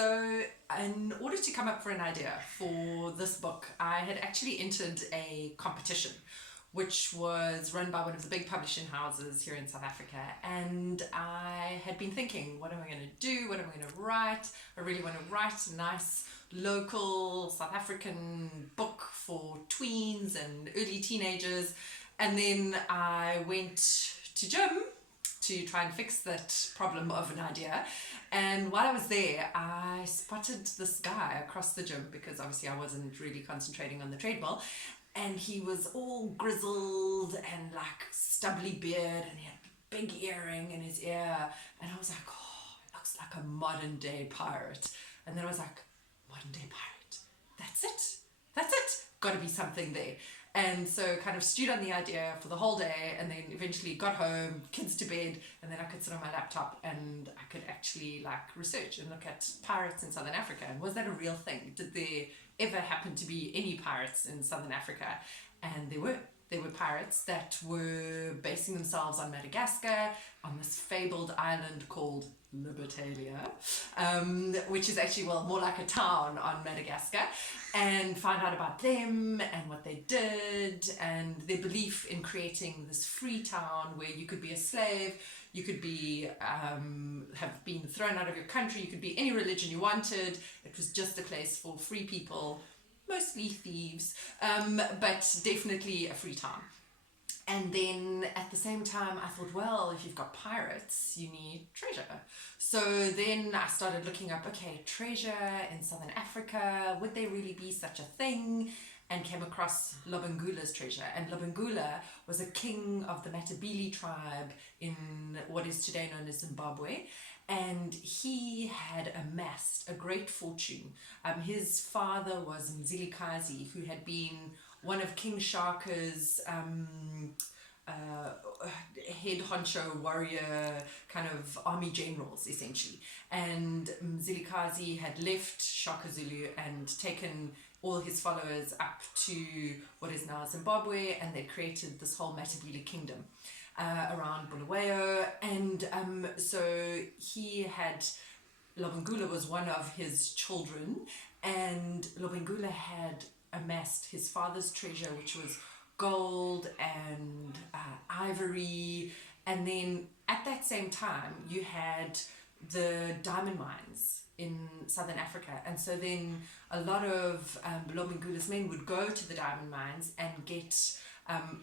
So, in order to come up for an idea for this book, I had actually entered a competition which was run by one of the big publishing houses here in South Africa. And I had been thinking, what am I going to do? What am I going to write? I really want to write a nice local South African book for tweens and early teenagers. And then I went to gym to try and fix that problem of an idea. And while I was there, I spotted this guy across the gym because obviously I wasn't really concentrating on the treadmill. And he was all grizzled and like stubbly beard, and he had a big earring in his ear. And I was like, oh, it looks like a modern day pirate. And then I was like, modern day pirate? That's it? That's it? Got to be something there. And so kind of stewed on the idea for the whole day, and then eventually got home, kids to bed, and then I could sit on my laptop and I could actually like research and look at pirates in Southern Africa. And was that a real thing? Did there ever happen to be any pirates in Southern Africa? And there were. There were pirates that were basing themselves on Madagascar, on this fabled island called Libertalia, which is actually, well, more like a town on Madagascar, and find out about them and what they did and their belief in creating this free town where you could be a slave, you could be have been thrown out of your country, you could be any religion you wanted. It was just a place for free people, mostly thieves, but definitely a free town. And then at the same time, I thought, well, if you've got pirates, you need treasure. So then I started looking up, okay, treasure in Southern Africa, would there really be such a thing? And came across Lobengula's treasure. And Lobengula was a king of the Matabele tribe in what is today known as Zimbabwe. And he had amassed a great fortune. His father was Mzilikazi, who had been one of King Shaka's head honcho warrior kind of army generals, essentially. And Mzilikazi had left Shaka Zulu and taken all his followers up to what is now Zimbabwe, and they created this whole Matabele kingdom around Bulawayo. And so he had, Lobengula was one of his children, and Lobengula had amassed his father's treasure, which was gold and ivory. And then at that same time, you had the diamond mines in Southern Africa. And so then a lot of Lobengula's men would go to the diamond mines and get,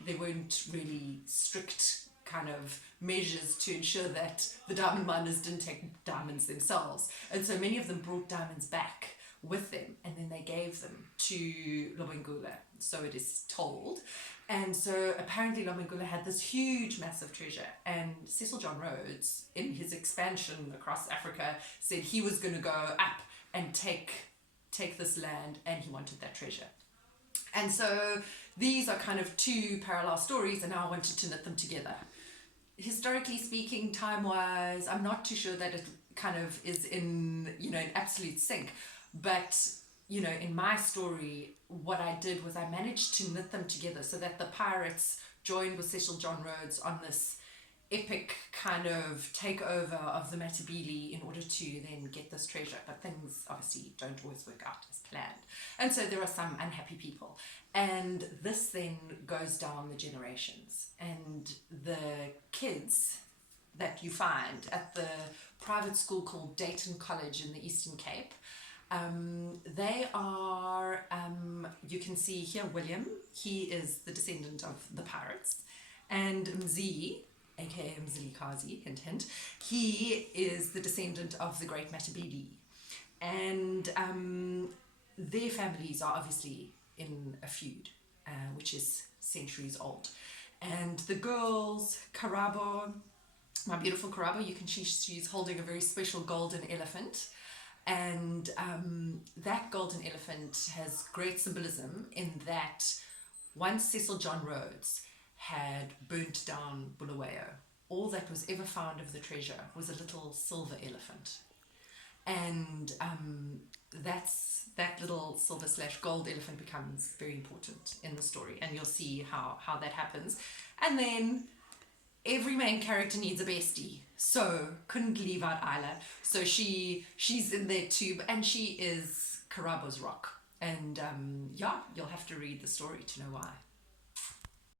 they weren't really strict kind of measures to ensure that the diamond miners didn't take diamonds themselves. And so many of them brought diamonds back with them, and then they gave them to Lobengula, so it is told. And so apparently Lobengula had this huge, massive treasure, and Cecil John Rhodes, in his expansion across Africa, said he was going to go up and take this land, and he wanted that treasure. And so these are kind of two parallel stories, and now I wanted to knit them together. Historically speaking, time-wise, I'm not too sure that it kind of is in absolute sync. But, in my story, what I did was I managed to knit them together so that the pirates joined with Cecil John Rhodes on this epic kind of takeover of the Matabele in order to then get this treasure. But things obviously don't always work out as planned. And so there are some unhappy people. And this then goes down the generations. And the kids that you find at the private school called Dayton College in the Eastern Cape, they are, you can see here, William, he is the descendant of the pirates, and Mzi, aka Mzilikazi, hint hint, he is the descendant of the great Matabele. And their families are obviously in a feud, which is centuries old. And the girls, Karabo, my beautiful Karabo, you can see she's holding a very special golden elephant. And that golden elephant has great symbolism in that once Cecil John Rhodes had burnt down Bulawayo, all that was ever found of the treasure was a little silver elephant. And that little silver/gold elephant becomes very important in the story, and you'll see how that happens. And then every main character needs a bestie, so couldn't leave out Isla. So she's in there too, and she is Karabo's rock. And yeah, you'll have to read the story to know why.